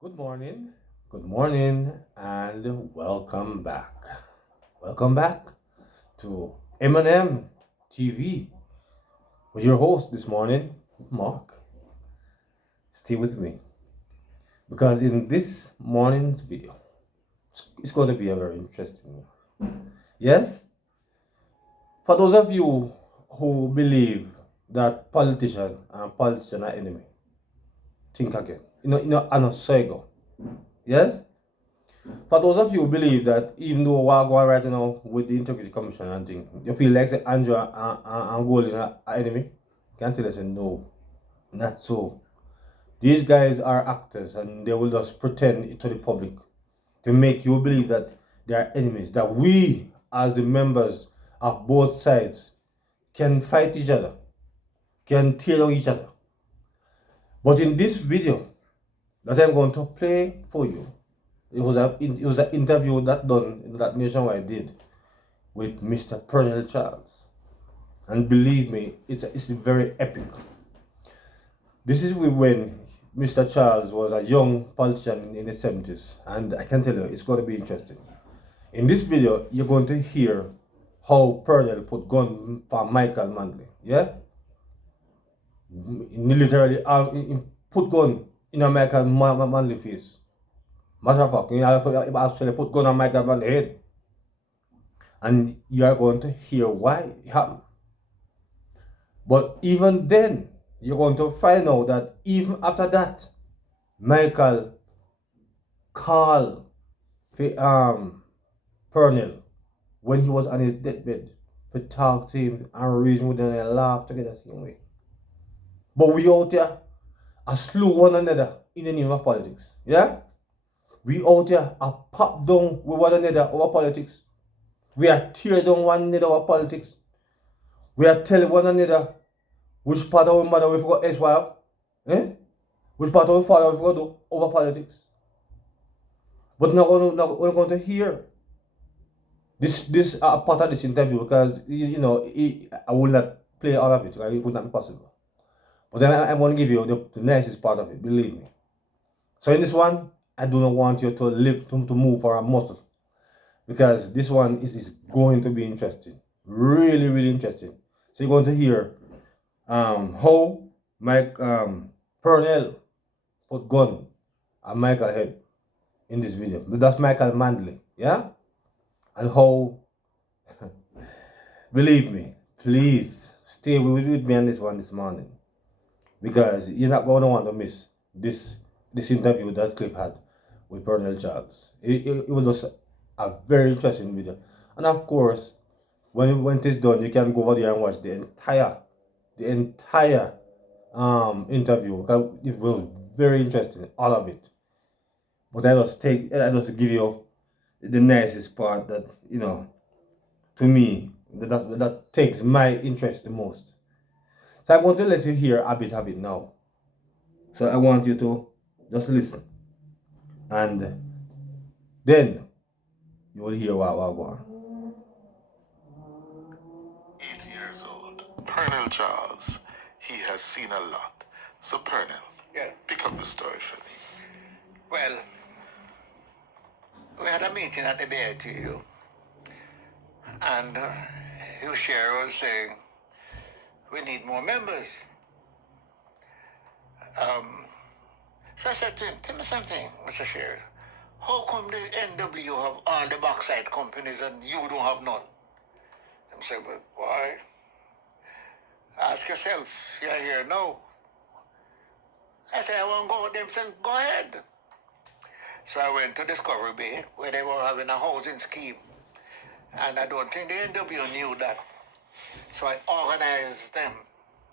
Good morning, and welcome back. Welcome back to M&M TV with your host this morning, Mark. Stay with me because in this morning's video, it's going to be a very interesting one. Yes, for those of you who believe that politician are enemy, think again. I know, so you go. Yes, for those of you who believe that even though we're going right now with the Integrity Commission and thing, you feel like say Andrew and Golden are enemy, can tell us no, not so. These guys are actors and they will just pretend to the public to make you believe that they are enemies, that we as the members of both sides can fight each other, can tear down each other. But in this video that I'm going to play for you, it was an interview that Nationwide did with Mr. Pernel Charles. And believe me, it's very epic. This is when Mr. Charles was a young politician in the 70's. And I can tell you, it's going to be interesting. In this video, you're going to hear how Pernel put gun on Michael Manley. Yeah? Literally, put gun in a Michael Manley face. Matter of fact, he actually put gun on Michael Manley's head. And you are going to hear why it happened. But even then, you're going to find out that even after that, Michael called Pernell when he was on his deathbed to talk to him and reason with him and laugh together the same way. But we out there are slew one another in the name of politics. Yeah? We out here are pop down with one another over politics. We are tear down one another over politics. We are telling one another which part of our mother we forgot SYF? Eh? Which part of our father we forgot do over politics? But we're going to hear this part of this interview because I will not play all of it. Right? It would not be possible. But then I want to give you the nicest part of it. Believe me. So in this one, I do not want you to to move for a muscle because this one is going to be interesting. Really, really interesting. So you're going to hear how Mike Pernell put gun on Michael head in this video. But that's Michael Manley, yeah? And how, believe me, please stay with me on this one this morning because you're not going to want to miss this interview that Cliff had with Pernell Charles. It was just a very interesting video. And of course, when it is done, you can go over there and watch the entire interview. It was very interesting, all of it. But I just give you the nicest part that to me that takes my interest the most. So I'm going to let you hear a bit of it now. So I want you to just listen, and then you will hear what I want. 8 years old. Pernel Charles. He has seen a lot. So Pernel, Yeah. pick up the story for me. Well, we had a meeting at the BITU, and your chair was saying we need more members. So I said to him, tell me something, Mr. Chair. How come the NW have all the bauxite companies and you don't have none? I said, well, why? Ask yourself. You're here now. I said, I want to go with them. He said, go ahead. So I went to Discovery Bay where they were having a housing scheme. And I don't think the NW knew that. So I organized them,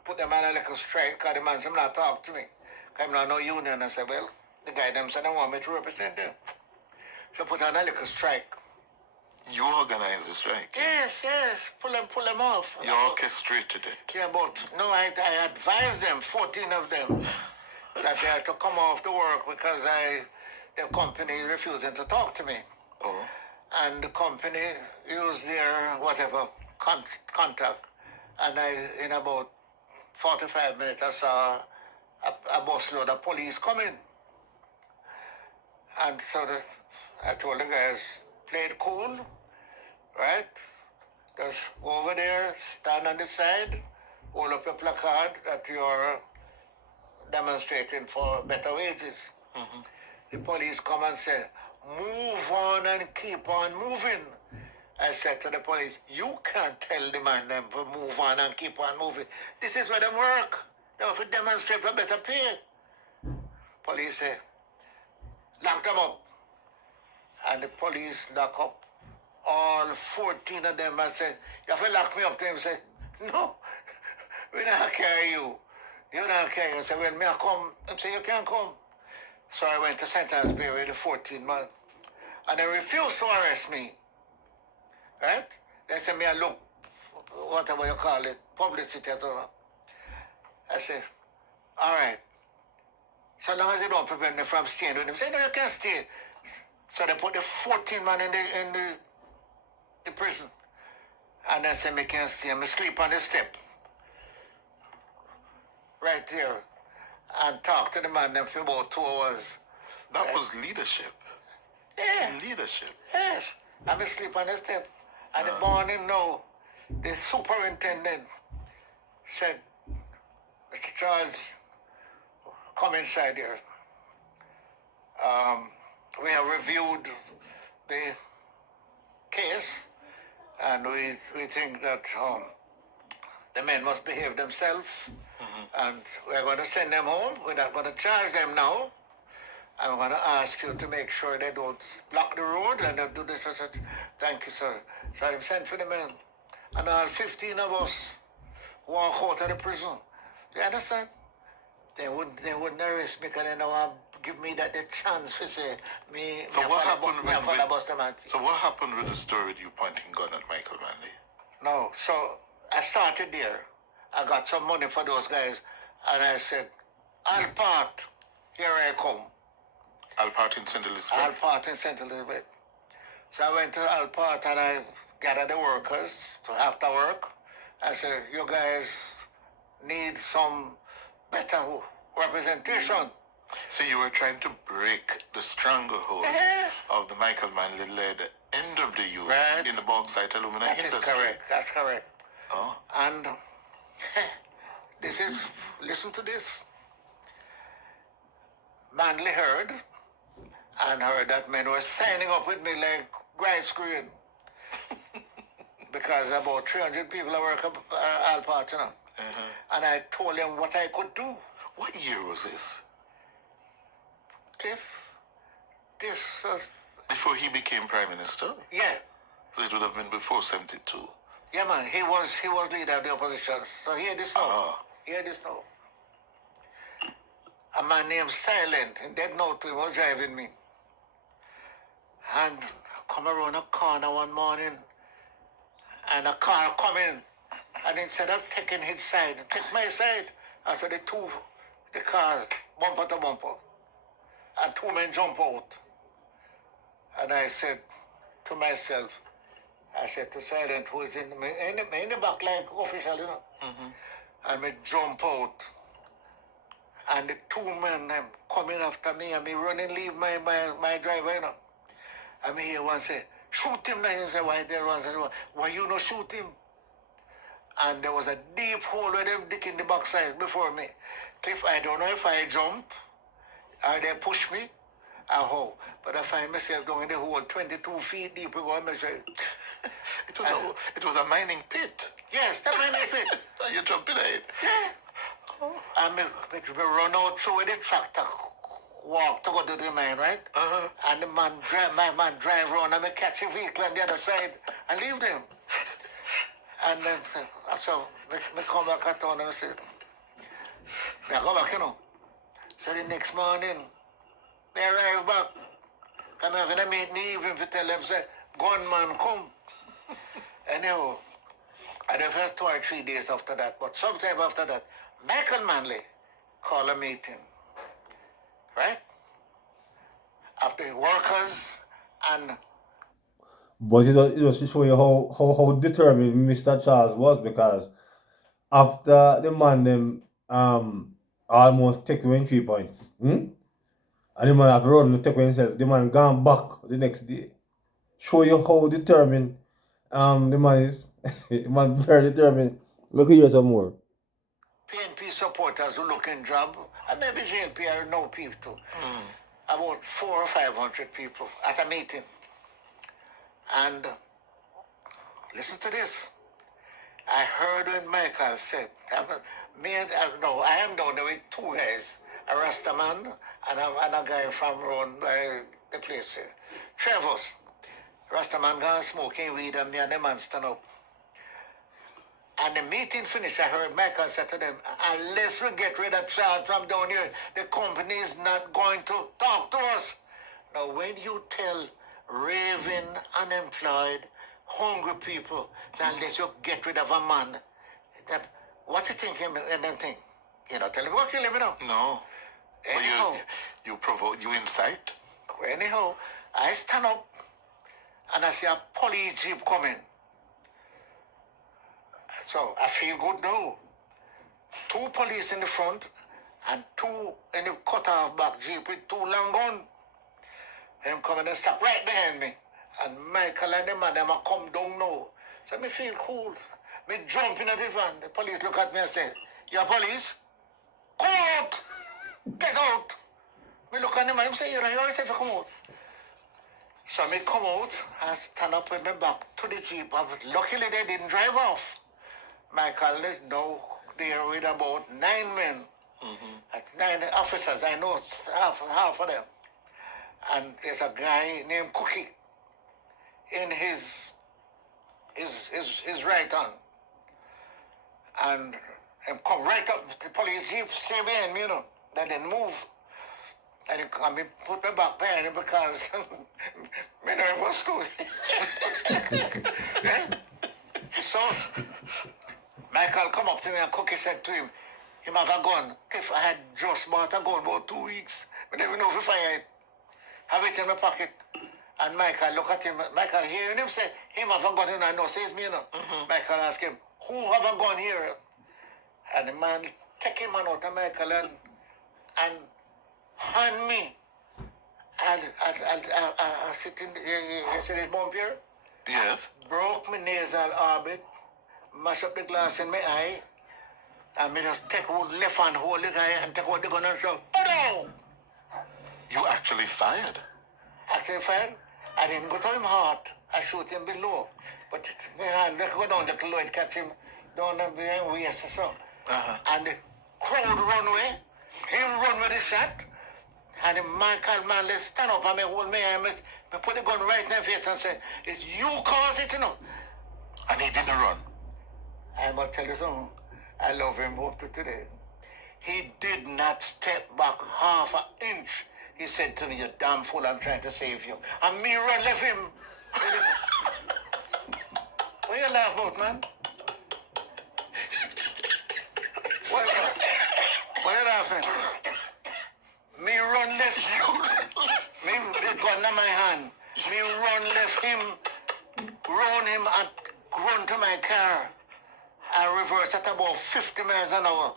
put them on a little strike, because the man said, not talk to me. I'm not no union. I said, well, the guy them said, they want me to represent them. So put on a little strike. You organized the strike. Yes, pull them off. You orchestrated it. Yeah, but no, I advised them, 14 of them, that they had to come off the work because their company refusing to talk to me. Oh. And the company used their whatever contact, and in about 45 minutes I saw a busload of police coming. And so I told the guys, play it cool, right? Just go over there, stand on the side, hold up your placard that you're demonstrating for better wages. The police come and say, move on and keep on moving. I said to the police, you can't tell the man them to move on and keep on moving. This is where they work. They have to demonstrate for better pay. Police say, lock them up. And the police lock up all 14 of them and said, you have to lock me up. To him say, no, we don't carry you. You don't carry you. I said, well, may I come? I said, you can't come. So I went to St. Anne's Bay with the 14 man. And they refused to arrest me. Right? They said, me I look, whatever you call it, publicity. I said, all right. So long as you don't prevent me from staying with them. Say, no, you can't stay. So they put the 14 man in the prison. And they said, me can't stay. Me sleep on the step. Right there. And talk to the man them for about 2 hours. That was leadership. Yeah. Leadership. Yes. I'm asleep on the step. And the morning now, the superintendent said, Mr. Charles, come inside here. We have reviewed the case, and we think that the men must behave themselves, and we're going to send them home. We're not going to charge them now. I'm going to ask you to make sure they don't block the road and they do this. I said, thank you, sir. So I sent for the men. And all 15 of us walk out of the prison. Do you understand? They wouldn't arrest me because they don't want to give me the chance to say, So what happened with the story with you pointing gun at Michael Manley? No, so I started there. I got some money for those guys. And I said, I'll part. Here I come. Alpart in St. Elizabeth? Alpart in St. Elizabeth. So I went to Alpart and I gathered the workers after work. I said, you guys need some better representation. So you were trying to break the stranglehold of the Michael Manley-led NWU right. in the bauxite alumina industry. That is correct. That's correct. Oh. And listen to this. Manley heard that men were signing up with me like grad screen. Because about 300 people I work at Alpart, you know. And I told them what I could do. What year was this? Cliff, this was... Before he became Prime Minister? Yeah. So it would have been before 72. Yeah, man. He was leader of the opposition. So hear this now. Hear this now. A man named Silent in Dead Note was driving me. And I come around a corner one morning and a car come in. And instead of taking his side, take my side. I said the car, bumper to bumper. And 2 men jump out. And I said to myself, I said to Silent, who is in the back like official, you know. And me jump out. And the 2 men them coming after me and me running leave my driver, you know. And me hear one say, shoot him now. He say, why there one say, why you not shoot him? And there was a deep hole where them dick in the backside before me. Cliff, I don't know if I jump or they push me or how. But I find myself down in the hole 22 feet deep. We go and measure it. It was a mining pit. Yes, the mining pit. And you jumped in it. Yeah. And me run out through with the tractor, walk to go to the mine, right? And my man drive around and me catch a vehicle on the other side and leave them. And then so me come back at town and say, I go back, you know. So the next morning, they arrive back. Come having a meeting in the evening to tell them, say, gunman come. Anyhow, I don't know 2 or 3 days after that, but sometime after that, Michael Manley called a meeting, right? Of the workers and... But it just show you how determined Mr. Charles was, because after the man them almost take away 3 points, And the man have run and take himself. The man gone back the next day. Show you how determined the man is. The man very determined. Look here some more. PNP supporters who look in job, and maybe JLP are no people too. About 400 or 500 people at a meeting. And listen to this. I heard when Michael said, I am down there with two guys, a Rasta man and a guy from around the place here. Trevor's. Rasta man gone smoking weed and me and the man stand up. And the meeting finished, I heard Michael say to them, unless we get rid of Charles from down here, the company is not going to talk to us. Now, when you tell raving, unemployed, hungry people that unless you get rid of a man, that what you think him and them think? You know, tell him what kill him, you know. No. Anyhow, You provoke, you incite. anyhow, I stand up and I see a police jeep coming. So I feel good now. 2 police in the front and 2 in the cut-off back jeep with 2 long guns. Them coming and stop right behind me. And Michael and them and them a come down now. So me feel cool. Me jump in the van. The police look at me and say, "You police? Come out! Get out!" Me look at them and say, "You always say to come out." So me come out and stand up with my back to the jeep. Luckily they didn't drive off. Michael is now there with about 9 men. 9 officers, I know half of them. And there's a guy named Cookie in his right hand. And him come right up, the police jeep stay behind me, you know. They didn't move. And he come and put me back behind him because me nervous too. So Michael come up to me and Cookie said to him, him have a gun. If I had just bought a gun about 2 weeks, I never know if I fire it. Have it in my pocket. And Michael look at him. Michael hearing him say, him have a gun, and I know, says me, you know. Michael ask him, who have a gun here? And the man take him out of Michael and hand me. And I sit in, you see this bump here? Yes. Broke my nasal orbit, mash up the glass in my eye, and me just take out left hand, hold the guy, and take out the gun and shout, "Oh!" You actually fired. Actually, fired. I didn't go to him heart. I shoot him below. But my hand, they go down the Lloyd, catch him down the behind waist or so. And the crowd run away. Him run with the shot. And the Michael Manley stand up and me hold me and me put the gun right in his face and say, "It's you cause it, you know." And he didn't run. I must tell you something. I love him up to today. He did not step back half an inch. He said to me, "You damn fool, I'm trying to save you." And me run left him. What you laugh about, man? What you laughing? Me run left you. Me the gun in my hand. Me run left him, run him and run to my car. I reverse at about 50 miles an hour.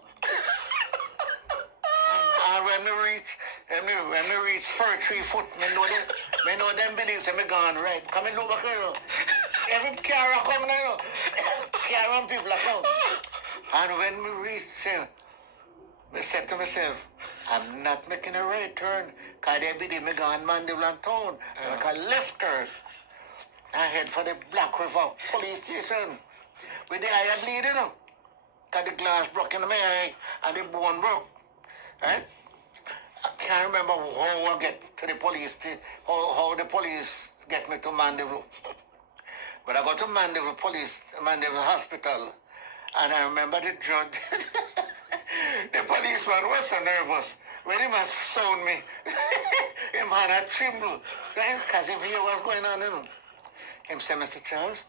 And when me reach 43 foot, me know them buildings say me gone right. Come and look back here. Every car are coming now. Car and people are coming. And when me reach there, I said to myself, I'm not making a right turn, because they be me gone Mandeville and town. Like a left turn. I head for the Black River police station. With the eye bleeding, because the glass broke in my eye and the bone broke. Right? I can't remember how I get to the police, how the police get me to Mandeville. But I got to Mandeville Hospital, and I remember the judge. The policeman was so nervous. When he must sound me, him had a tremble, because if he was going on, you know. Him said, "Mr. Charles,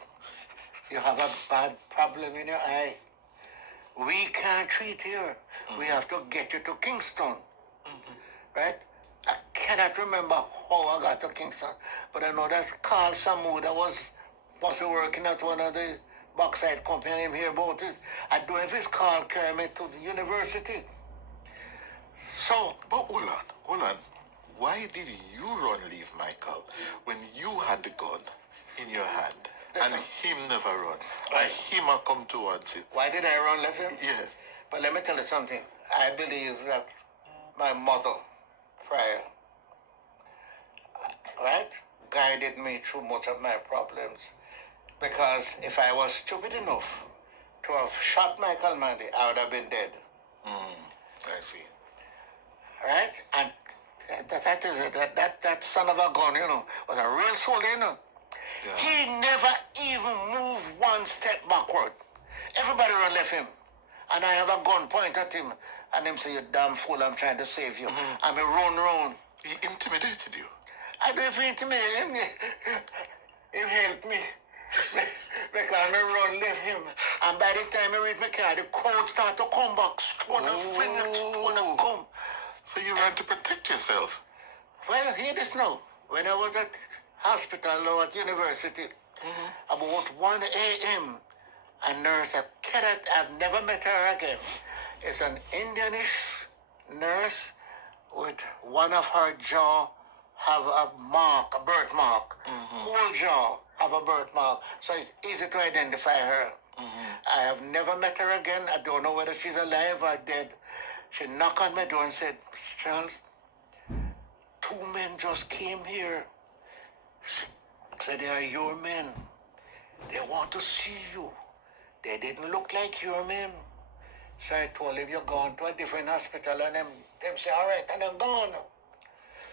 you have a bad problem in your eye. We can't treat here. We have to get you to Kingston." Right? I cannot remember how I got to Kingston, but I know that Carl Samu that was working at one of the bauxite company name here about it. I don't know if his Carl carried me to the university. So, But hold on. why did you run leave Michael when you had the gun in your hand and him never run? And him a come towards you. Why did I run left him? Yes. But let me tell you something. I believe that my mother, prior, right, guided me through much of my problems. Because if I was stupid enough to have shot Michael Manley, I would have been dead. I see. Right? And that son of a gun, was a real soldier, Yeah. He never even moved one step backward. Everybody run left him. And I have a gun point at him. And him say, you damn fool, I'm trying to save you. And me run. He intimidated you. I don't feel intimidated him. He helped me. Because I run left him. And by the time I reach my car, the crowd start to come back. Wanna come. So you ran to protect yourself. Well, hear this now. When I was at hospital or at university, about 1 a.m., a nurse, a cadet, I've never met her again. It's an Indianish nurse with one of her jaw have a mark, a birthmark. Whole jaw have a birthmark. So it's easy to identify her. I have never met her again. I don't know whether she's alive or dead. She knocked on my door and said, Mr. Charles, 2 men just came here. Said they are your men. They want to see you. They didn't look like your men. So I told him, you're going to a different hospital. And them say, all right, and I'm gone.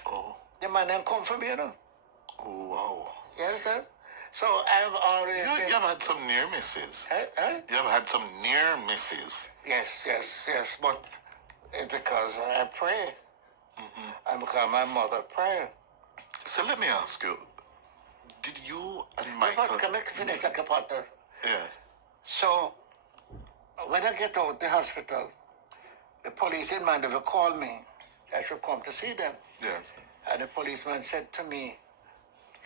Oh. The man then come for me, Oh, wow. You understand? So I've always You have had some near misses. Huh? You have had some near misses. Yes. But it's because I pray. And because my mother prayed. So let me ask you, did you and Michael... Can I finish like a partner? Yes. So, when I get out the hospital, the police in Mandeville called me. I should come to see them. Yes. And the policeman said to me,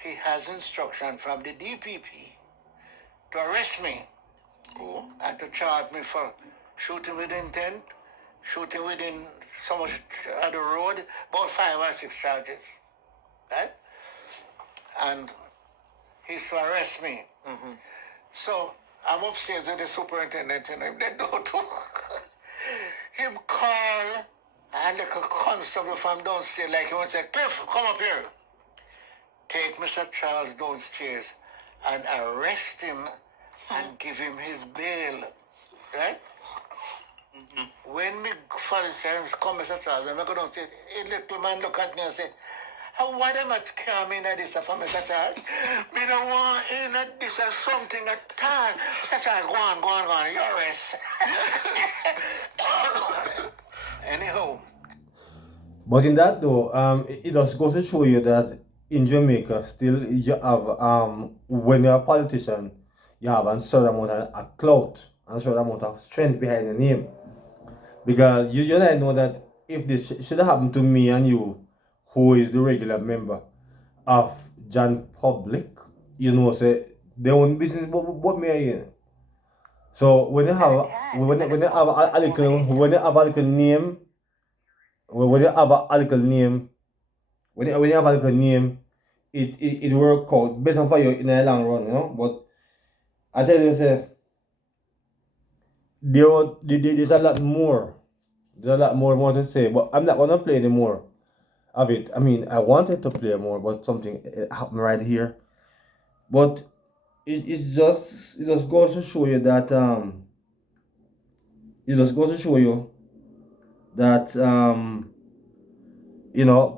he has instruction from the DPP to arrest me. Oh. And to charge me for shooting with intent, shooting within so much of the road, about 5 or 6 charges. Right? And he's to arrest me. So I'm upstairs with the superintendent and him. They don't talk. Him call and like a constable from downstairs, like he would say, Cliff, come up here. Take Mr. Charles downstairs and arrest him and give him his bail. Right? When me first times come, Mr. Charles, when I go downstairs, a little man look at me and say, why them at come in at this for Mr. Charles? Me don't want in at this or something at all. Mr. Charles, go on, you arrest. Anyhow. But in that though, it just goes to show you that in Jamaica still you have when you're a politician, you have a certain amount of clout and a certain amount of strength behind the name. Because you and I know that if this should have happened to me and you, who is the regular member of John Public, say their own business but me here. So when you have when you have a little name, when you have a little name, when you have a little name, it work out better for you in the long run, But I tell you, say there's a lot more. There's a lot more to say, but I'm not gonna play anymore of it. I mean, I wanted to play more, but something happened right here. But it just goes to show you that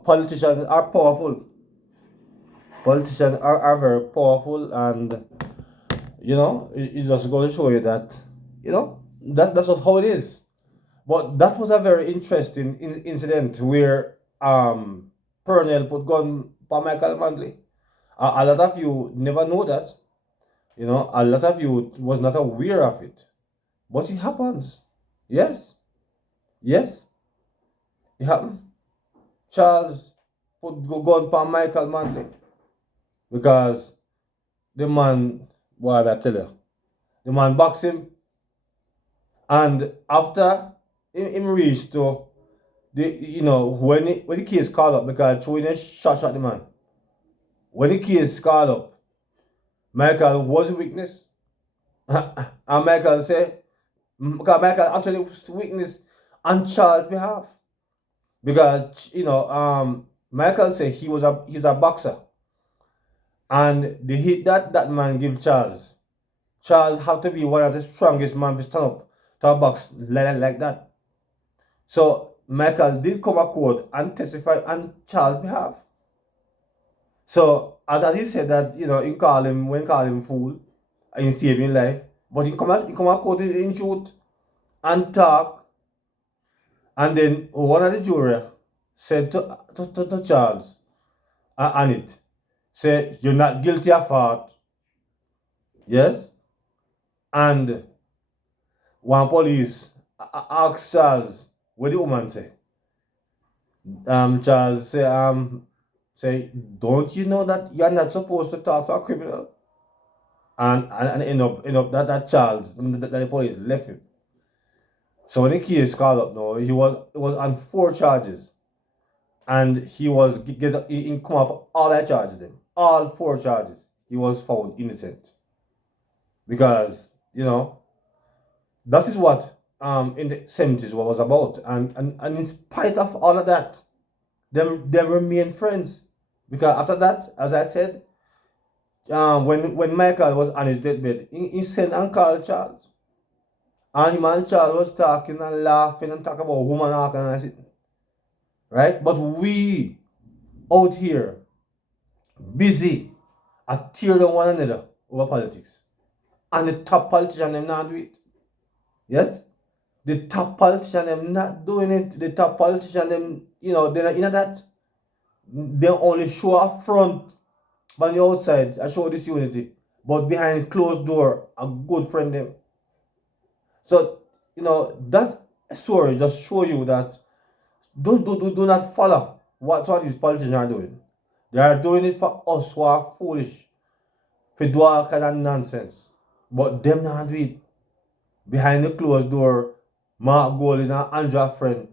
politicians are powerful. Politicians are very powerful, and it just goes to show you that that's just how it is. But that was a very interesting incident where Pernel put gun for Michael Manley. A lot of you never know that. A lot of you was not aware of it. But it happens. Yes. It happened. Charles put gun for Michael Manley. Because the man, what I tell you, the man boxed him. And after him reached to when the case called up because throwing a shot at the man. When the case called up, Michael was a witness. And Michael said, because Michael actually was a witness on Charles' behalf. Because Michael said he's a boxer. And the hit that man gave Charles have to be one of the strongest man to stand up to a box like that. So Michael did come a court and testify on Charles' behalf. So as he said that, he call him fool in saving life, but he come a court in shoot and talk, and then one of the jury said to Charles on it, say you're not guilty of fraud. Yes? And one police asked Charles, what the woman say? Charles say, don't you know that you're not supposed to talk to a criminal? And end up that Charles, that the police left him. So when the case called up now, it was on 4 charges. And he come off all that charges him. All 4 charges. He was found innocent. Because, that is what in the 70's was about. And in spite of all of that, they remain friends. Because after that, as I said, when Michael was on his deathbed, he sent and called Charles. And him and Charles was talking and laughing and talking about woman and everything. Right? But we out here busy at tear down one another over politics. And the top politician them not do it. Yes? The top politician them not doing it. The top politician them, they're not in that. They only show up front on the outside. I show this unity. But behind closed door, a good friend them. So, that story just show you that do not follow what these politicians are doing. They are doing it for us who are foolish, for do all kind of nonsense. But them not do it. Behind the closed door, Mark Golding and Andrew friend.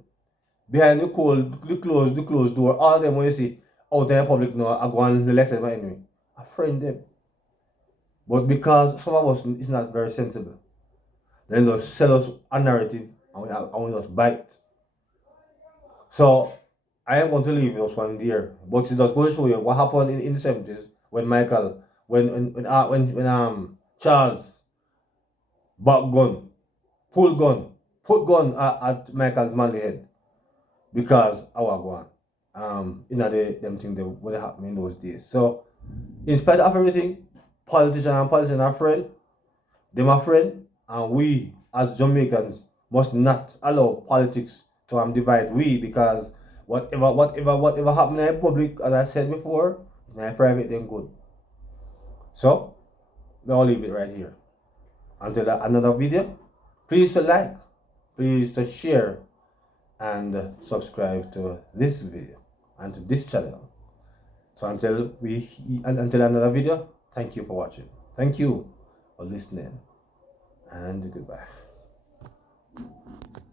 Behind the closed door, all of them when you see out in the public now are going to elect my enemy. A friend them. But because some of us is not very sensible, then they'll sell us a narrative and we just bite. So I am going to leave this one there. But it just going to show you what happened in the 70's when Michael, when Charles back gun, put gun at Michael Manley head because I was gone. Them things that would happen in those days. So in spite of everything, politician are friend, them are friend, and we as Jamaicans must not allow politics to divide we because whatever happen in public, as I said before, in private then good. So I'll leave it right here. Until another video, please to like, please to share, and subscribe to this video and to this channel. So until another video, thank you for watching. Thank you for listening, and goodbye.